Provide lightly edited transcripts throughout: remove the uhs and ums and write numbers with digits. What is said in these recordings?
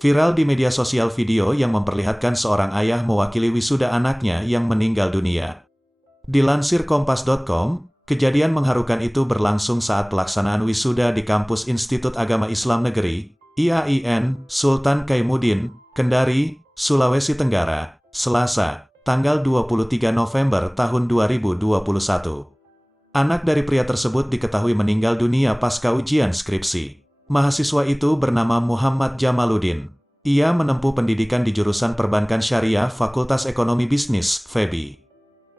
Viral di media sosial video yang memperlihatkan seorang ayah mewakili wisuda anaknya yang meninggal dunia. Dilansir Kompas.com, kejadian mengharukan itu berlangsung saat pelaksanaan wisuda di kampus Institut Agama Islam Negeri, IAIN, Sultan Kaimuddin, Kendari, Sulawesi Tenggara, Selasa, tanggal 23 November tahun 2021. Anak dari pria tersebut diketahui meninggal dunia pasca ujian skripsi. Mahasiswa itu bernama Muhammad Jamaluddin. Ia menempuh pendidikan di jurusan Perbankan Syariah Fakultas Ekonomi Bisnis, FEBI.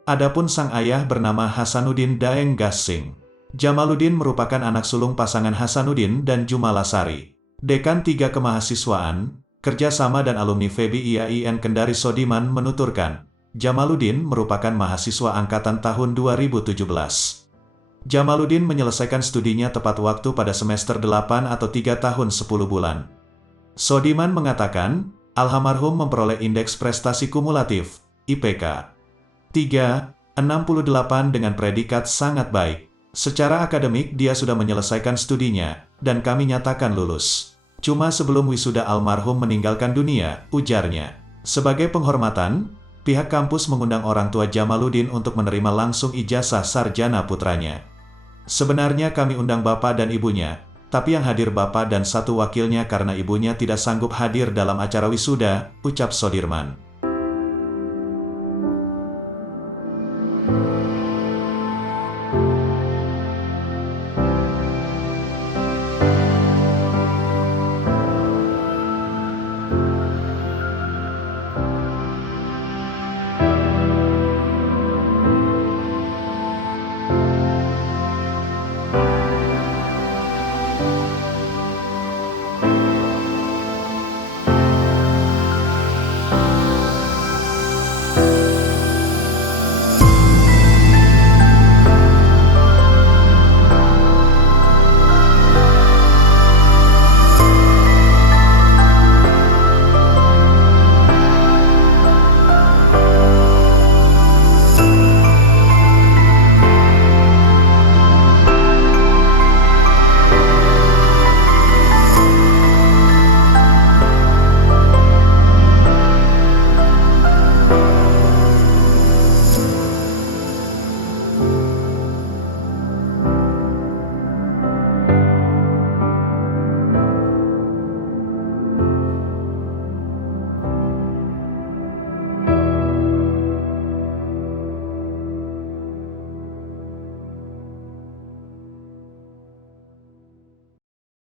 Adapun sang ayah bernama Hasanuddin Daeng Gassing. Jamaluddin merupakan anak sulung pasangan Hasanuddin dan Jumalasari. Dekan 3 Kemahasiswaan, Kerjasama dan Alumni FEBI IAIN Kendari Sodiman menuturkan, Jamaluddin merupakan mahasiswa angkatan tahun 2017. Jamaluddin menyelesaikan studinya tepat waktu pada semester 8 atau 3 tahun 10 bulan. Sodiman mengatakan, almarhum memperoleh indeks prestasi kumulatif, IPK 3,68 dengan predikat sangat baik. Secara akademik dia sudah menyelesaikan studinya, dan kami nyatakan lulus. Cuma sebelum wisuda almarhum meninggalkan dunia, ujarnya. Sebagai penghormatan, pihak kampus mengundang orang tua Jamaluddin untuk menerima langsung ijazah sarjana putranya. Sebenarnya kami undang bapak dan ibunya, tapi yang hadir bapak dan satu wakilnya karena ibunya tidak sanggup hadir dalam acara wisuda, ucap Sodirman.